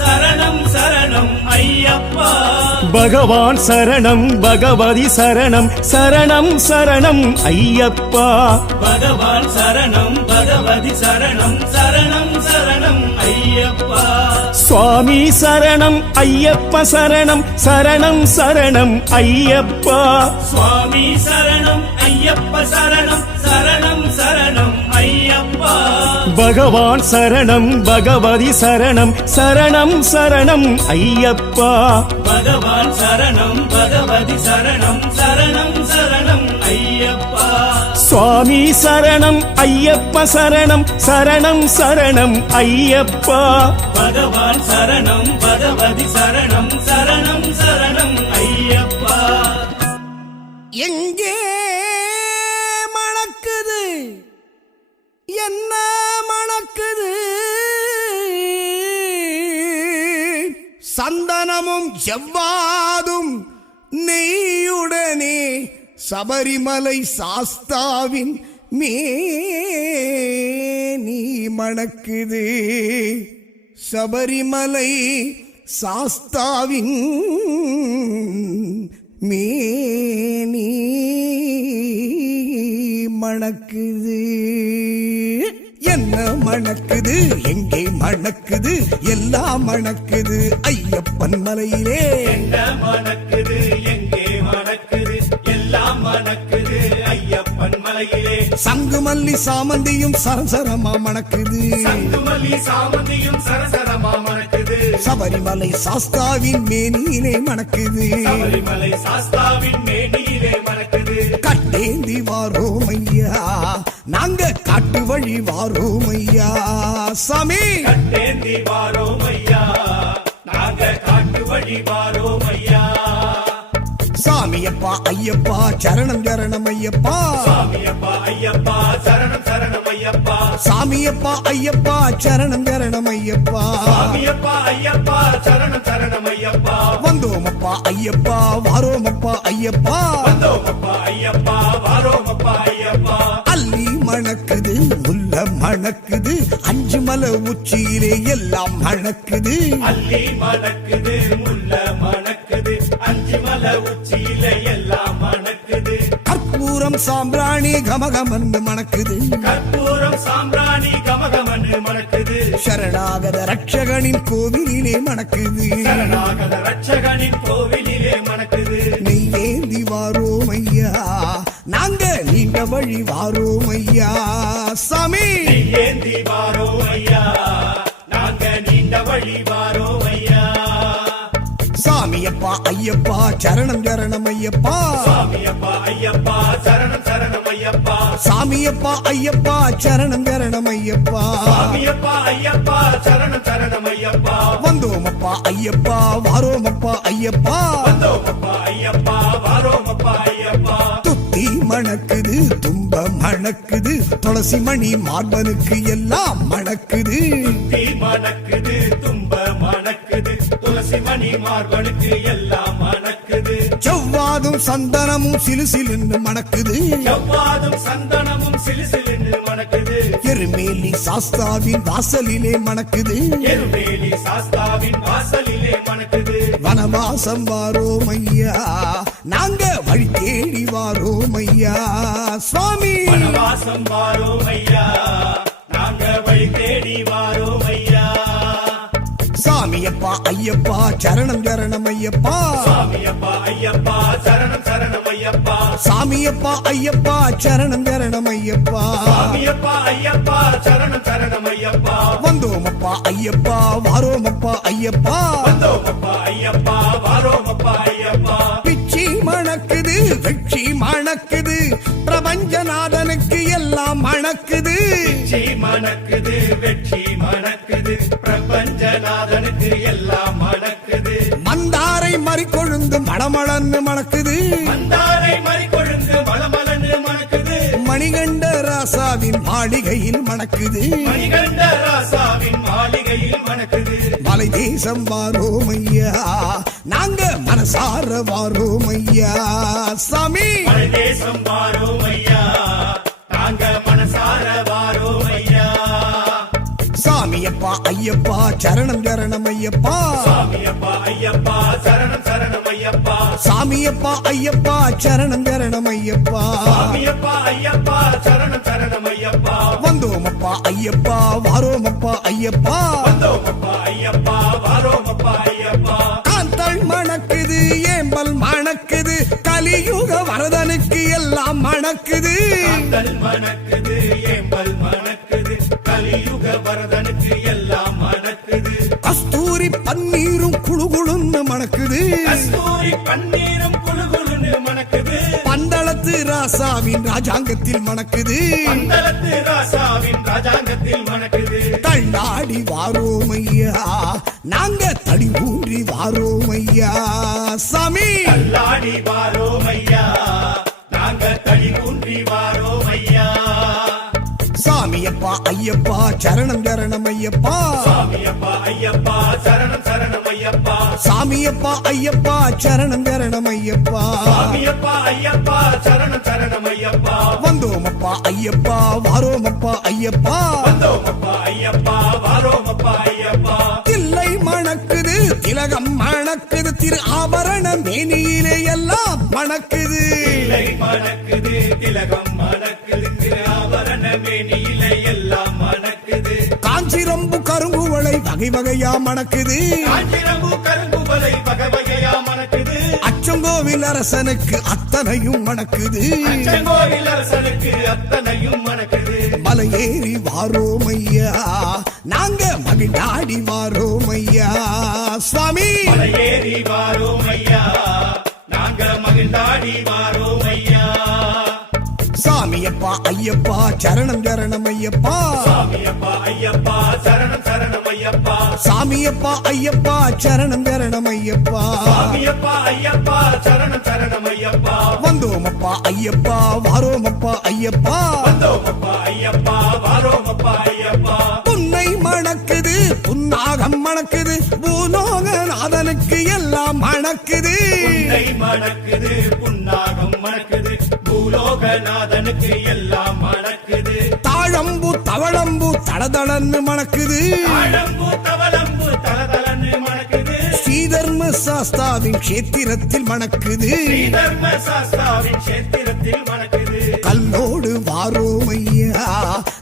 சரணம் சரணம் ஐயப்பா. பகவான் சரணம் பகவதி சரணம் சரணம் சரணம் ஐயப்பா. பகவான் சரணம் பகவதி சரணம் சரணம் சரணம் ஐயப்பா. சுவாமி சரணம் ஐயப்ப சரணம் சரணம் சரணம் ஐயப்பா. சுவாமி சரணம் ஐயப்ப சரணம் சரணம் சரணம் ஐயப்பா. பகவான் சரணம் பகவதி சரணம் சரணம் சரணம் ஐயப்பா. பகவான் சரணம் பகவதி சரணம் சரணம் சரணம் ஐயப்பா. சுவாமி சரணம் ஐயப்ப சரணம் சரணம் சரணம் ஐயப்பா. பகவான் சரணம் பகவதி சரணம் சரணம் சரணம் ஐயப்பா. எங்கே மணக்குது? என்ன சந்தனமும் செவ்வாதும் நெய்யுடனே சபரிமலை சாஸ்தாவின் மேனி மணக்குது. சபரிமலை சாஸ்தாவின் மேனி மணக்குது. என்ன மணக்குது? எங்கே மணக்குது? எல்லாம் மணக்குது. ஐயப்பன் மலையிலே. என்ன மணக்குது? எங்கே மணக்குது? எல்லாம் மணக்குது. ஐயப்பன் மலையிலே. சங்கு மல்லி சாமந்தியும் சரசரமா மணக்குது. சங்குமல்லி சாமந்தியும் சரசரமா மணக்குது. சபரிமலை சாஸ்தாவின் மேனியிலே மணக்குது. சபரிமலை சாஸ்தாவின் மேனியிலே மணக்குது. கட்டேந்தி வாரோம் ஐயா நாங்க காட்டு வழி வாரோம் ஐயா. சாமி. கட்டேந்தி வாரோம் ஐயா. நாங்க காட்டு வழி வாரோம் ஐயா. சாமியப்பா ஐயப்பா சரணம் சரணம் ஐயப்பா. சாமியப்பா ஐயப்பா சரணம் சரணம் ஐயப்பா. சாமியப்பா ஐயப்பா சரணம் சரணம் ஐயப்பா. சாமியப்பா ஐயப்பா சரணம் சரணம் ஐயப்பா. வந்தோமப்பா ஐயப்பா வாரோமப்பா ஐயப்பா. வந்தோமப்பா ஐயப்பா வாரோமப்பா மணக்குது அஞ்சு மலை உச்சியிலே எல்லாம் மணக்குது அள்ளி மணக்குது முல்ல மணக்குது. அஞ்சு மலை உச்சியில எல்லாம் மணக்குது. கற்பூரம் சாம்பிராணி கமகமன்னு மணக்குது. கற்பூரம் சாம்பிராணி கமகமன்னு மணக்குது. சரணாகத ரட்சகனின் கோவிலிலே மணக்குது. சரணாகத ரட்சகனின் கோவிலிலே மணக்குது. நெய்யேந்தி ஐயா நாங்க வழி வாரோம் ஐயா. சாமி! ஏந்தி வாரோம் ஐயா. நாங்க நீண்ட வழி வாரோம் ஐயா. சாமியப்பா ஐயப்பா சரணம் சரணம் ஐயப்பா. சாமியப்பா ஐயப்பா சரணம் சரணம் ஐயப்பா. சாமியப்பா ஐயப்பா சரணம் சரணம் ஐயப்பா. சாமியப்பா ஐயப்பா சரணம் சரணம் ஐயப்பா. வந்தோமப்பா ஐயப்பா வாரோமப்பா ஐயப்பா. வந்தோமப்பா ஐயப்பா வாரோமப்பா ஐயப்பா. துத்தி மணக்குது தும்ப மணக்குது துளசி மணி மார்பனுக்கு எல்லாம் மணக்குது. தீ மணக்குது தும்ப மணக்குது துளசி மணி மார்பனுக்கு எல்லாம் மணக்குது. செவ்வாதும் சந்தனமும் சிலு சிலுன்னு மணக்குது. செவ்வாதும் சந்தனமும் சிலுசிலுன்னு மணக்குது. எருமேலி சாஸ்தாவின் வாசலிலே மணக்குது. எருமேலி சாஸ்தாவின் வாசலிலே மணக்குது. வனவாசம் வாரோம் ஐயா நாங்க வழி தேடி வாரோம் ஐயா சுவாமி. வனவாசம் வாரோம் ஐயா நாங்க வழி தேடி வாரோம் சாமியப்பா ஐயப்பா சரணம் சரணம் ஐயப்பா. சாமியப்பா ஐயப்பா சரணம் சரணம் ஐயப்பா. சாமியப்பா ஐயப்பா சரணம் சரணம் ஐயப்பா. சாமியப்பா ஐயப்பா சரணம் சரணம் ஐயப்பா. வந்தோமப்பா ஐயப்பா வாரோமப்பா ஐயப்பா. வந்தோமப்பா ஐயப்பா வாரோமப்பா ஐயப்பா. பிச்சி மணக்குது வெற்றி மணக்குது. பிரபஞ்சநாதனுக்கு எல்லாம் மணக்குது. மணக்குது வெற்றி மணக்குது எல்லாம் மணக்குது. மந்தாரை மறிக்கொழுந்து மடமளன்னு மணக்குது. மந்தாரை மறி கொழுந்து மலமலன்னு மணக்குது. மணிகண்ட ராசாவின் மாளிகையில் மணக்குது. மணிகண்ட ராசாவின் மாளிகையில் மணக்குது. மலை தேசம் வாரோம் ஐயா நாங்க மனசார வாரோம் ஐயா சாமி! மலை தேசம் வாரோம் ஐயா ஐயப்பா சரணம் சரணம் ஐயப்பா சாமியப்பா ஐயப்பா சரணம் சரணம் ஐயப்பா. சாமியப்பா ஐயப்பா சரணம் சரணம் ஐயப்பா. சாமியப்பா ஐயப்பா சரணம் சரணம் ஐயப்பா வந்தோமப்பா ஐயப்பா வாரோமப்பா ஐயப்பா. வந்தோமப்பா ஐயப்பா வாரோமப்பா ஐயப்பா காந்தள் மணக்குது ஏம்பல் மணக்குது கலியுக வரதனுக்கு எல்லாம் மணக்குது. மணக்குது ஏம்பல் மணக்குது கலியுக வரதனுக்கு எல்லாம் மணக்குது கஸ்தூரி பன்னீரும் குழுகுழுன்னு மணக்குது. கஸ்தூரி பன்னீரும் குழுகுழுன்னு மணக்குது. பந்தளத்து ராசாவின் ராஜாங்கத்தில் மணக்குது. பந்தளத்து ராசாவின் ராஜாங்கத்தில் மணக்குது. தள்ளாடி வாரோமையா நாங்க தடி ஊன்றி வாரோமையா சாமி. கல்லாடி வாரோம் ஐயா சாமியப்பா ஐயப்பா சரணம் சரணம் ஐயப்பா. சாமியப்பா ஐயப்பா சரணம் சரணம் ஐயப்பா. சாமியப்பா ஐயப்பா சரணம் சரணம் ஐயப்பா. சாமியப்பா ஐயப்பா சரணம் சரணம் ஐயப்பா. வந்தோமப்பா ஐயப்பா வாரோமப்பா ஐயப்பா. வந்தோமப்பா ஐயப்பா வாரோமப்பா ஐயப்பா. தில்லை மணக்குது திலகம் மணக்குது. வகை வகையா மணக்குது. மணக்குது. அச்சங்கோவில் அரசனுக்கு அத்தனையும் மணக்குது. அத்தனையும் மணக்குது. மலையேறி வாரோமையா நாங்க மகிழ்நாடி வாரோமையா சுவாமி. மலையேறி வாரோம் ஐயா. நாங்க மகிழ்ந்தாடி வாரோம் ஐயா. சாமியப்பா ஐயப்பா சரணம் சரணம் ஐயப்பா. சாமியப்பா ஐயப்பா சரணம் சரணம் ஐயப்பா. சாமியப்பா ஐயப்பா சரணம் சரணம் ஐயப்பா. சாமியப்பா ஐயப்பா சரணம் சரணம் ஐயப்பா. வந்தோமப்பா ஐயப்பா வாரோமப்பா ஐயப்பா. வந்தோமப்பா ஐயப்பா வாரோமப்பா ஐயப்பா. புன்னை மணக்குது புன்னாகம் மணக்குது பூலோகநாதனுக்கு எல்லாம் மணக்குது. மணக்குது புன்னாகம் மணக்குது. பூலோகநாதனுக்கு எல்லாம் மணக்குது. தாழம்பு தவளம்பு தடதடன்னு மணக்குது. ஆழம்பு தவளம்பு தலதலன்னு மணக்குது. ஸ்ரீதர்ம சாஸ்தாவின் கஷேத்திரத்தில் மணக்குது. ஸ்ரீதர்ம சாஸ்தாவின் கஷேத்திரத்தில் மணக்குது. கல்லோடு வாரோமையா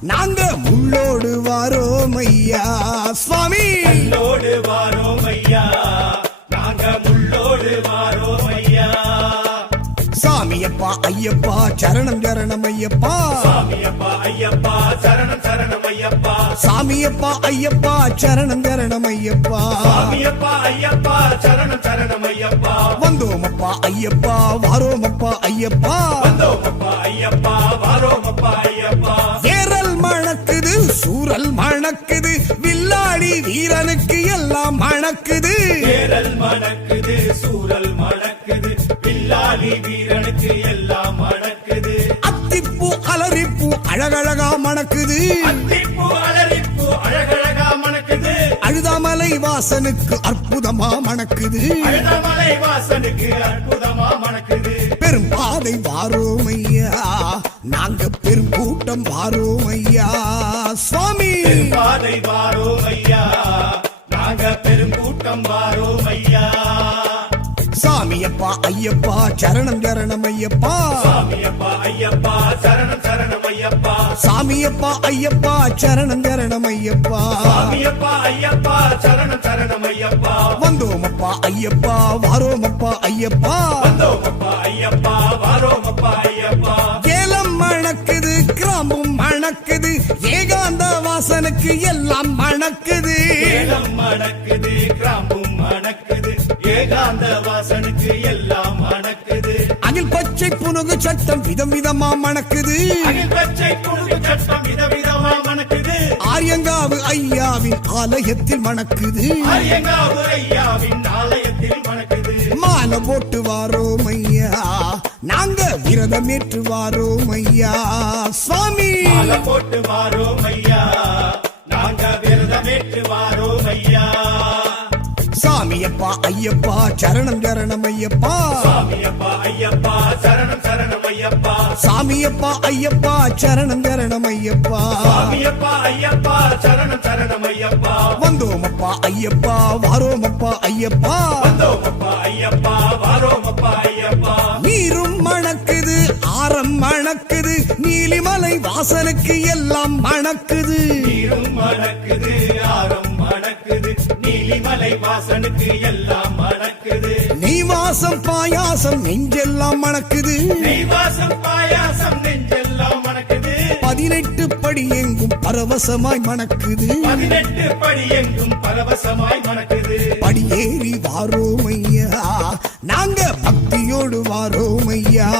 நாங்க முள்ளோடு வாரோமையா சுவாமி. முள்ளோடு வாரோம் சாமியப்பா ஐயப்பா சரணம் சரணம் ஐயப்பா. சாமியப்பா ஐயப்பா சரணம் சரணம் ஐயப்பா. சாமியப்பா ஐயப்பா சரணம் சரணம் ஐயப்பா. சாமியப்பா ஐயப்பா சரணம் சரணம் ஐயப்பா. வந்தோமப்பா ஐயப்பா வாரோமப்பா ஐயப்பா. வந்தோமப்பா ஐயப்பா வாரோமப்பா ஐயப்பா. ஏரல் மணக்குது சூரல் மணக்குது வில்லாடி வீரனுக்கு எல்லாம் மணக்குது. ஏரல் மணக்குது சூரல் மணக்குது பில்லாலி வீரனுக்கு எல்லாம் மணக்குது. அத்திப்பூ அலரிப்பூ அழகழகா மணக்குது. அத்திப்பூ அலரிப்பூ அழகழகா மணக்குது. அழுதாமலை வாசனுக்கு அற்புதமா மணக்குது. அழுதமலை வாசனுக்கு அற்புதமா மணக்குது. பெரும்பாதை வாரோமையா நாங்க பெருங்கூட்டம் வாரோமையா. சுவாமி! பாதை வாரோம் ஐயா சாமியப்பா ஐயப்பா சரணம் சரணம் ஐயப்பா. சாமியப்பா ஐயப்பா சரணம் சரணம் ஐயப்பா. சாமியப்பா ஐயப்பா சரணம் சரணம் ஐயப்பா. சாமியப்பா ஐயப்பா சரணம் சரணம் ஐயப்பா. வந்தோமப்பா ஐயப்பா வாரோமப்பா ஐயப்பா. வந்தோமப்பா ஐயப்பா வாரோமப்பா ஐயப்பா. ஏலம் மணக்குது கிராம்பும் மணக்குது ஏகாந்த வாசனுக்கு எல்லாம் மணக்குது. ஏலம் மணக்குது வாசனுக்கு எல்லாம் மணக்குது. அகில் பச்சை புனுகு சட்டம் விதம் விதமா மணக்குது. அகில் பச்சை புழுகு சட்டம் விதவிதமா மணக்குது. ஆரியங்காவு ஐயாவின் ஆலயத்தில் மணக்குது. அரியங்காவு ஐயாவின் ஆலயத்தில் மணக்குது. மாலை போட்டு வாரோம் ஐயா நாங்க விரதம் ஏற்று வாரோம் ஐயா சுவாமி! போட்டு வாரோம் ஐயா நாங்க விரதமேற்று வாரோம் ஐயா சாமியப்பா ஐயப்பா சரணம் சரணம் ஐயப்பா. சாமியப்பா ஐயப்பா சரணம் சரணம் ஐயப்பா. ஐயப்பா சாமியப்பா ஐயப்பா சரணம் சரணம் ஐயப்பா. சுவாமியப்பா ஐயப்பா சரணம் சரணம் ஐயப்பா. வந்தோமப்பா ஐயப்பா வாரோமப்பா ஐயப்பா. வந்தோமப்பா ஐயப்பா வாரோமப்பா ஐயப்பா. நீரும் மணக்குது ஆரம் மணக்குது நீலிமலை வாசலுக்கு எல்லாம் மணக்குது. நீரும் மணக்குது ஆரம் மணக்குது நீலிமலை வாசனுக்கு எல்லாம் மணக்குது. நீ வாசம் பாயாசம் நெஞ்செல்லாம் மணக்குது. நெய் வாசம் பாயாசம் நெஞ்செல்லாம் மணக்குது. பதினெட்டு படி எங்கும் பரவசமாய் மணக்குது. பதினெட்டு படி எங்கும் பரவசமாய் மணக்குது. படியேறி வாரோமையா. நாங்க பக்தியோடு வாரோமையா.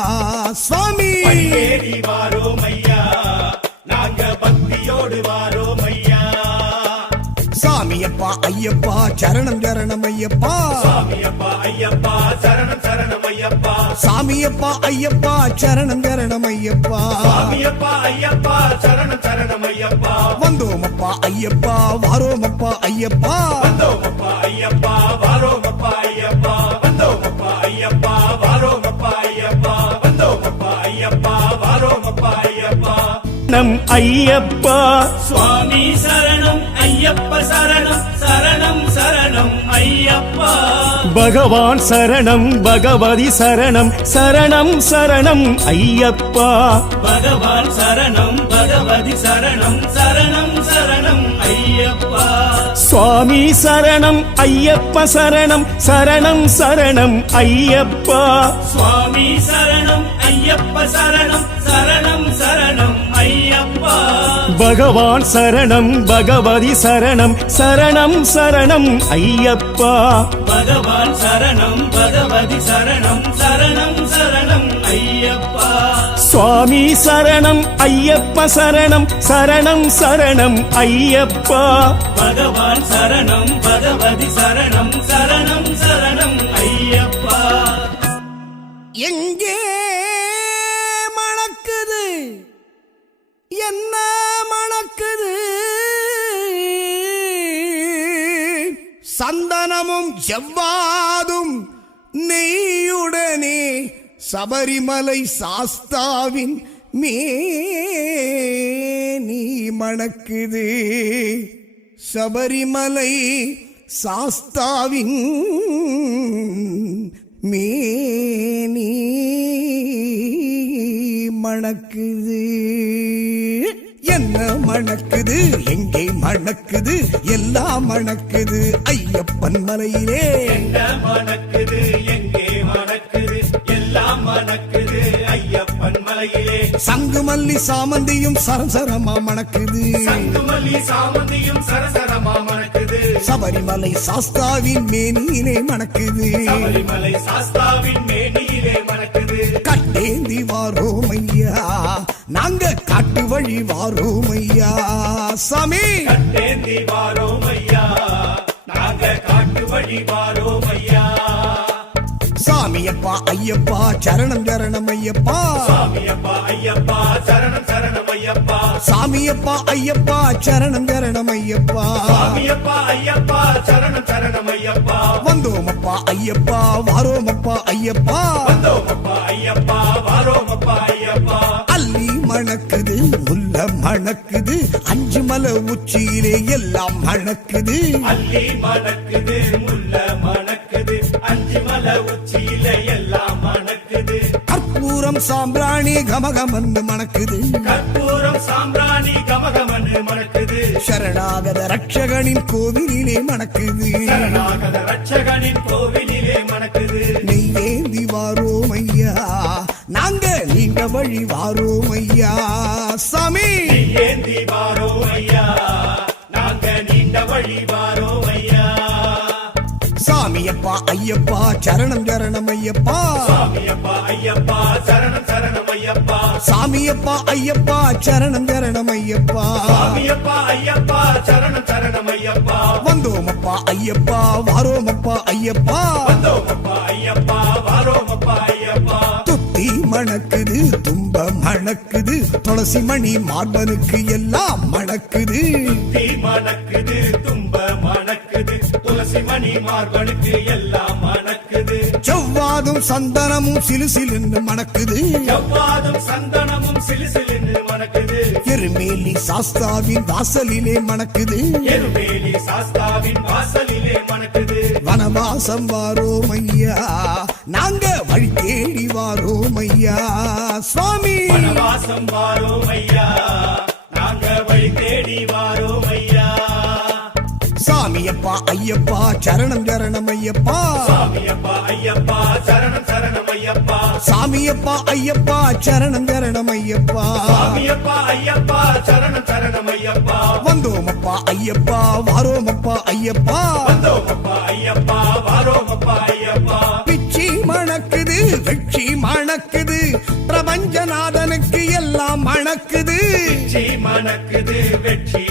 சுவாமி! படியேறி வாரோம் ஐயா சாமியப்பா ஐயப்பா சரணம் சரணம் ஐயப்பா. சாமியப்பா ஐயப்பா சரணம் சரணம் ஐயப்பா. சாமியப்பா ஐயப்பா சரணம் சரணம் ஐயப்பா. சாமியப்பா ஐயப்பா சரணம் சரணம் ஐயப்பா. வந்தோமப்பா ஐயப்பா வாரோமப்பா ஐயப்பா. வந்தோமப்பா ஐயப்பா வாரோமப்பா ஐயப்பா. வந்தோமப்பா ஐயப்பா வாரோமப்பா ஐயப்பா. வந்தோமப்பா ஐயப்பா. நம் ஐயப்பா. சுவாமி சரணம் ஐயப்ப சரணம் சரணம் சரணம் ஐயப்பா. பகவான் சரணம் பகவதி சரணம் சரணம் சரணம் ஐயப்பா. பகவான் சரணம் பகவதி சரணம் சரணம் சரணம் ஐயப்பா. சுவாமி சரணம் ஐயப்ப சரணம் சரணம் சரணம் ஐயப்பா. சுவாமி சரணம் ஐயப்ப சரணம் சரணம் பகவான் சரணம் பகவதி சரணம் சரணம் சரணம் ஐயப்பா. பகவான் சரணம் பகவதி சரணம் சரணம் சரணம் ஐயப்பா. சுவாமி சரணம் ஐயப்ப சரணம் சரணம் சரணம் ஐயப்பா. பகவான் சரணம் பகவதி சரணம் சரணம் சரணம் ஐயப்பா. எங்கே என்ன மணக்குது? சந்தனமும் செவ்வாதும் நெய்யுடனே சபரிமலை சாஸ்தாவின் மேனி மணக்குது. சபரிமலை சாஸ்தாவின் மேனி மணக்குது. என்ன மணக்குது எங்கே மணக்குது எல்லாம் மணக்குது. ஐயப்பன் மலையிலே. எங்க மணக்குது எங்கே மணக்குது எல்லாம் மணக்குது. ஐயப்பன் மலையிலே. சங்கு மல்லி சாமந்தியும் சரசரமா மணக்குது. சங்குமல்லி சாமந்தியும் சரசரமா மணக்குது. சபரிமலை சாஸ்தாவின் மேனியிலே மணக்குது. சபரிமலை சாஸ்தாவின் மேனியிலே மணக்குது. கட்டேந்தி வாரோம் ஐயா நாங்க காட்டு வழி வாரோம் ஐயா. சாமி. கட்டேந்தி வாரோம் ஐயா. நாங்க காட்டு வழி வாரோம் ஐயா. சாமியப்பா ஐயப்பா சரணம் சரணம் ஐயப்பா. சாமியப்பா ஐயப்பா சரணம் சரணம் ஐயப்பா. சாமியப்பா ஐயப்பா சரணம் சரணம் ஐயப்பா. சாமியப்பா ஐயப்பா சரணம் சரணம் ஐயப்பா. வந்தோமப்பா ஐயப்பா வாரோமப்பா ஐயப்பா. வந்தோமப்பா ஐயப்பா வாரோமப்பா மணக்குது முல்ல மணக்குது. அஞ்சு மலை உச்சியிலே எல்லாம் மணக்குது. அள்ளி மணக்குது முல்ல மணக்குது. அஞ்சு மலை உச்சியில எல்லாம் மணக்குது. கற்பூரம் சாம்பிராணி கமகமந்து மணக்குது. கற்பூரம் சாம்பிராணி கமகமன்னு மணக்குது. சரணாகத ரட்சகனின் கோவிலிலே மணக்குது. சரணாகத ரட்சகனின் கோவிலிலே மணக்குது. நெய்வேந்தி வாரோம் ஐயா நாங்க நீண்ட வழி வாரோம். ஐயா சாமியப்பா ஐயப்பா சரணம் சரணம் ஐயப்பா சாமியப்பா ஐயப்பா சரணம் சரணம் ஐயப்பா சாமியப்பா ஐயப்பா சரணம் சரணம் ஐயப்பா சாமியப்பா ஐயப்பா சரணம் சரணம் ஐயப்பா வந்தோமப்பா ஐயப்பா வாரோமப்பா ஐயப்பா. வந்தோமப்பா ஐயப்பா வாரோமப்பா ஐயப்பா. துத்தி மணக்குது தும்ப மணக்குது துளசி மணி மார்பனுக்கு எல்லாம் மணக்குது. மணக்குது மார்பனுக்கு எல்லாம் மணக்குது. செவ்வாது செவ்வாதும் சந்தனமும் சிலு சிலுன்னு மணக்குது. செவ்வாதும் சந்தனமும் சிலுசிலுன்னு மணக்குது. எருமேலி சாஸ்தாவின் வாசலிலே மணக்குது. எருமேலி சாஸ்தாவின் வாசலிலே மணக்குது. வனவாசம் வாரோம் ஐயா நாங்க வழி தேடி வாரோம் ஐயா சுவாமி. வனவாசம் வாரோம் ஐயா நாங்க வழி தேடி வாரோம் சாமியப்பா ஐயப்பா சரணம் சரணம் ஐயப்பா. சாமியப்பா ஐயப்பா சரணம் சரணம் ஐயப்பா. சாமியப்பா ஐயப்பா சரணம் சரணம் ஐயப்பா. சாமியப்பா ஐயப்பா சரணம் சரணம் ஐயப்பா. வந்தோமப்பா ஐயப்பா வாரோமப்பா ஐயப்பா. வந்தோமப்பா ஐயப்பா வாரோமப்பா ஐயப்பா. பிச்சி மணக்குது வெற்றி மணக்குது. பிரபஞ்சநாதனுக்கு எல்லாம் மணக்குது. மணக்குது வெற்றி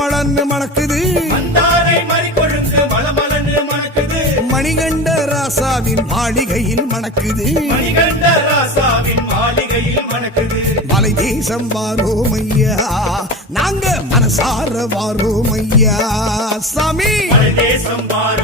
மணமளன்னு மணக்குது. மணிகண்ட ராசாவின் மாளிகையில் மணக்குது. மலை தேசம் வாரோம் ஐயா. நாங்க மனசார வாரோம் ஐயா. சாமி! தேசம் வாரோம்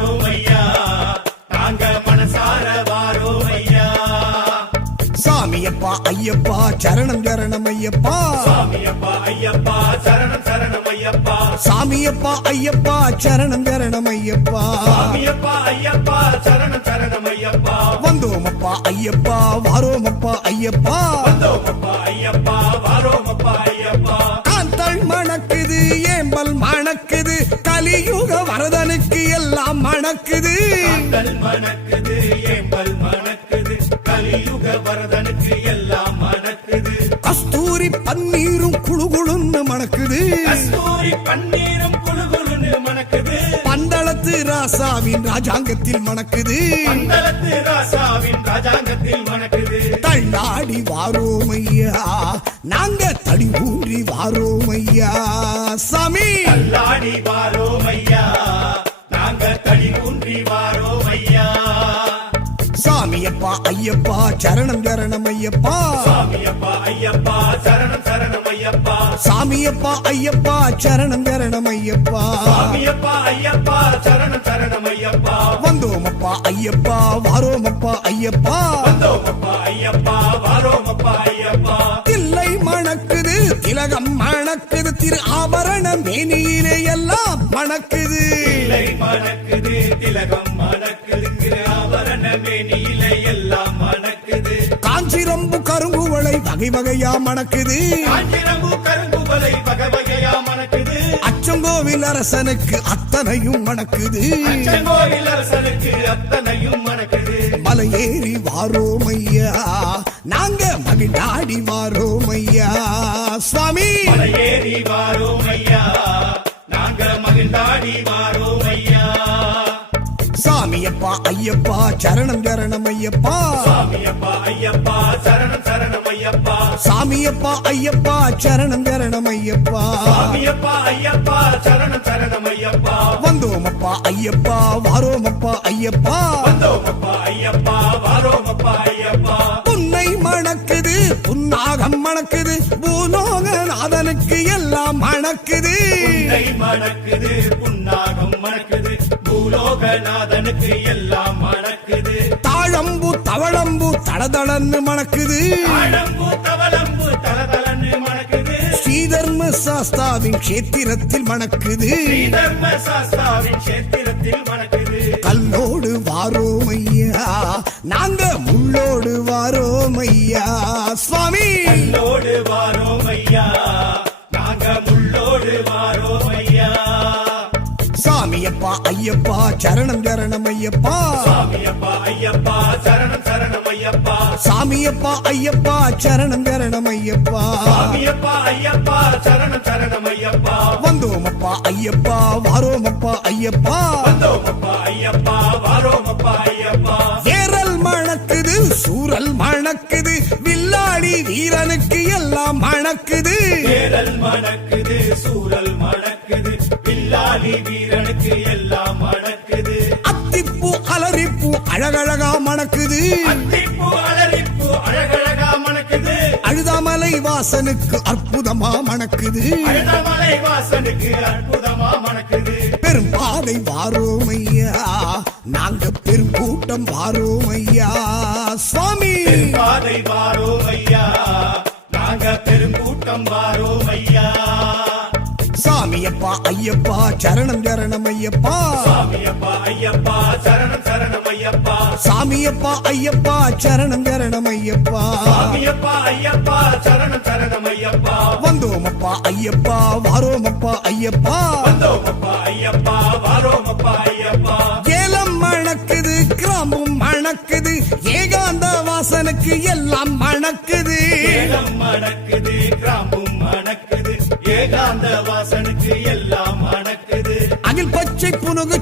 ஐயப்பா சரணம் சரணம் ஐயப்பா. சாமியப்பா ஐயப்பா சரணம் சரணம் ஐயப்பா. சாமியப்பா ஐயப்பா சரணம் சரணம் ஐயப்பா சாமியப்பா ஐயப்பா சரணம் சரணம் ஐயப்பா வந்தோமப்பா ஐயப்பா வாரோமப்பா ஐயப்பா. வந்தோமப்பா ஐயப்பா வாரோமப்பா ஐயப்பா காந்தள் மணக்குது ஏம்பல் மணக்குது கலியுக வரதனுக்கு எல்லாம் மணக்குது மணக்குது. பன்னீரும் குழுகுழுன்னு மணக்குது. பன்னீரும் குழுகுழுன்னு மணக்குது. பந்தளத்து ராசாவின் ராஜாங்கத்தில் மணக்குது. ராசாவின் ராஜாங்கத்தில் மணக்குது. தள்ளாடி வாரோம் ஐயா நாங்க தடி ஊன்றி வாரோம் ஐயா சாமி. கல்லாடி வாரோம் ஐயா நாங்க தடி ஊன்றி வாரோம் சாமியப்பா ஐயப்பா சரணம் சரணம் ஐயப்பா. சாமியப்பா ஐயப்பா சரணம் சரணம் ஐயப்பா. சாமியப்பா ஐயப்பா சரணம் சரணம் ஐயப்பா சாமியப்பா ஐயப்பா சரணம் சரணம் ஐயப்பா வந்தோமப்பா ஐயப்பா வாரோமப்பா ஐயப்பா. வந்தோமப்பா ஐயப்பா வாரோமப்பா ஐயப்பா தில்லை மணக்குது திலகம் மணக்குது திரு ஆபரண மேனியிலே எல்லாம் மணக்குது. மணக்குது திலகம் வகை வகையா மணக்குது. அச்சங்கோவில் அரசனுக்கு அத்தனையும் மணக்குது. மணக்குது. மலையேறி வாரோம் ஐயா. நாங்க மகிழ்நாடி வாரோம் ஐயா. சுவாமி. ஏறி வாரோம் ஐயா. நாங்க மகிழ்ந்தாடி வாரோம் ஐயா. சாமியப்பா ஐயப்பா சரணம் சரணம் ஐயப்பா. சாமியப்பா ஐயப்பா சரணம் சரணம் ஐயப்பா. சரணம் சரணம் ஐயப்பா. சரணம் சரணம் ஐயப்பா. வந்தோமப்பா ஐயப்பா வாரோமப்பா ஐயப்பா. வந்தோமப்பா ஐயப்பா வாரோமப்பா ஐயப்பா. புன்னை மணக்குது புன்னாகம் மணக்குது பூலோகநாதனுக்கு எல்லாம் மணக்குது. புன்னை மணக்குது மணக்குது பூலோகநாதனுக்கு எல்லாம் மணக்குது. தாழம்பு தவளம்பு தடதளன்னு மணக்குது. தவளம்பு ஸ்ரீதர்ம சாஸ்தாவின் கஷேத்திரத்தில் மணக்குது. ஸ்ரீதர்ம சாஸ்தாவின் கஷேத்திரத்தில் மணக்குது. கல்லோடு வாரோம் ஐயா நாங்க முள்ளோடு ஐயப்பா சரணம் சரணம் ஐயப்பா சாமியப்பா ஐயப்பா சரணம் சரணம் ஐயப்பா. சாமியப்பா ஐயப்பா சரணம் சரணம் ஐயப்பா. சாமியப்பா ஐயப்பா சரணம் சரணம் ஐயப்பா வந்தோமப்பா ஐயப்பா வாரோமப்பா ஐயப்பா. வந்தோமப்பா ஐயப்பா வாரோமப்பா ஐயப்பா ஏரல் மணக்குது சூரல் மணக்குது வில்லாடி வீரனுக்கு எல்லாம் மணக்குது. மணக்குது சூரல் மணக்குது. பில்லாலி வீரனுக்கு எல்லாம் மணக்குது. அத்திப்பூ அலரிப்பூ அழகழகா மணக்குது. அத்திப்பூ அலரிப்பூ அழகழகா மணக்குது. அழுதாமலை வாசனுக்கு அற்புதமா மணக்குது. அழுதமலை வாசனுக்கு அற்புதமா மணக்குது. பாதை வாரோம் ஐயா நாங்க பெருங்கூட்டம் வாரோம் ஐயா சுவாமி பாதை வாரோம் ஐயா சாமியப்பா ஐயப்பா சரணம் சரணம் ஐயப்பா. சாமியப்பா ஐயப்பா சரணம் சரணம் ஐயப்பா. சாமியப்பா ஐயப்பா சரணம் சரணம் ஐயப்பா. சாமியப்பா ஐயப்பா சரணம் சரணம் ஐயப்பா. வந்தோமப்பா ஐயப்பா வாரோமப்பா ஐயப்பா. வந்தோமப்பா ஐயப்பா வாரோமப்பா ஐயப்பா. ஏலம் மணக்குது கிராமம் மணக்குது ஏகாந்த வாசனுக்கு எல்லாம்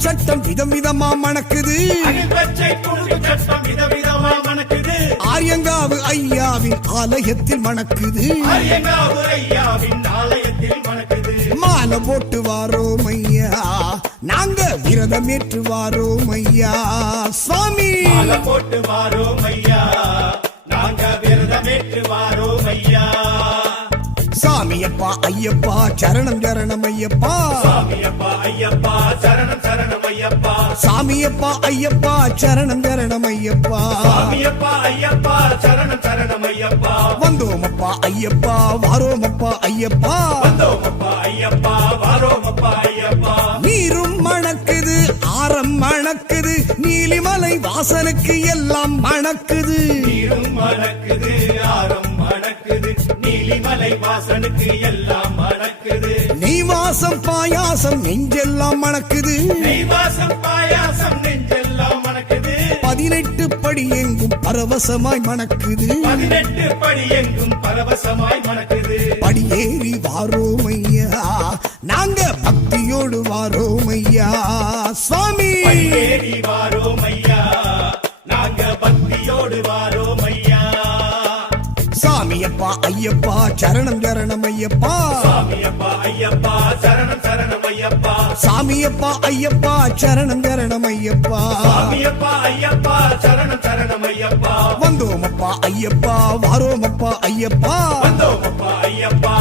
சட்டம் விதம் விதமா மணக்குது. ஆரியங்காவு ஐயாவின் ஆலயத்தில் மணக்குது. மாலை போட்டு வாரோம் ஐயா நாங்க விரதம் ஏற்று வாரோம் ஐயா சுவாமி! போட்டு வாரோம் ஐயா நாங்க விரதம் ஏற்று வாரோம் ஐயா சாமியப்பா ஐயப்பா சரணம் சரணம் ஐயப்பா. சாமியப்பா ஐயப்பா சரணம் சரணம் ஐயப்பா. சாமியப்பா ஐயப்பா சரணம் சரணம் ஐயப்பா. சாமியப்பா ஐயப்பா சரணம் சரணம் ஐயப்பா. வந்தோமப்பா ஐயப்பா வாரோமப்பா ஐயப்பா. வந்தோமப்பா ஐயப்பா வாரோமப்பா ஐயப்பா. நீரும் மணக்குது ஆரம் மணக்குது நீலிமலை வாசனுக்கு எல்லாம் மணக்குது. நீரும் மணக்குது ஆரம் மணக்குது. நீலிமலை வாசனுக்கு எல்லாம் மணக்குது. நெய் வாசம் பாயாசம் நெஞ்செல்லாம் மணக்குது. நெய் வாசம் பாயாசம் நெஞ்செல்லாம் மணக்குது. பதினெட்டு படி எங்கும் பரவசமாய் மணக்குது. பதினெட்டு படி எங்கும் பரவசமாய் மணக்குது. படியேறி ஐயப்பா சரணம் சரணம் ஐயப்பா. சாமியப்பா ஐயப்பா சரணம் சரணம் ஐயப்பா. சாமியப்பா ஐயப்பா சரணம் சரணம் ஐயப்பா சாமியப்பா ஐயப்பா சரணம் சரணம் ஐயப்பா வந்தோமப்பா ஐயப்பா வாரோமப்பா ஐயப்பா வந்தோமப்பா ஐயப்பா.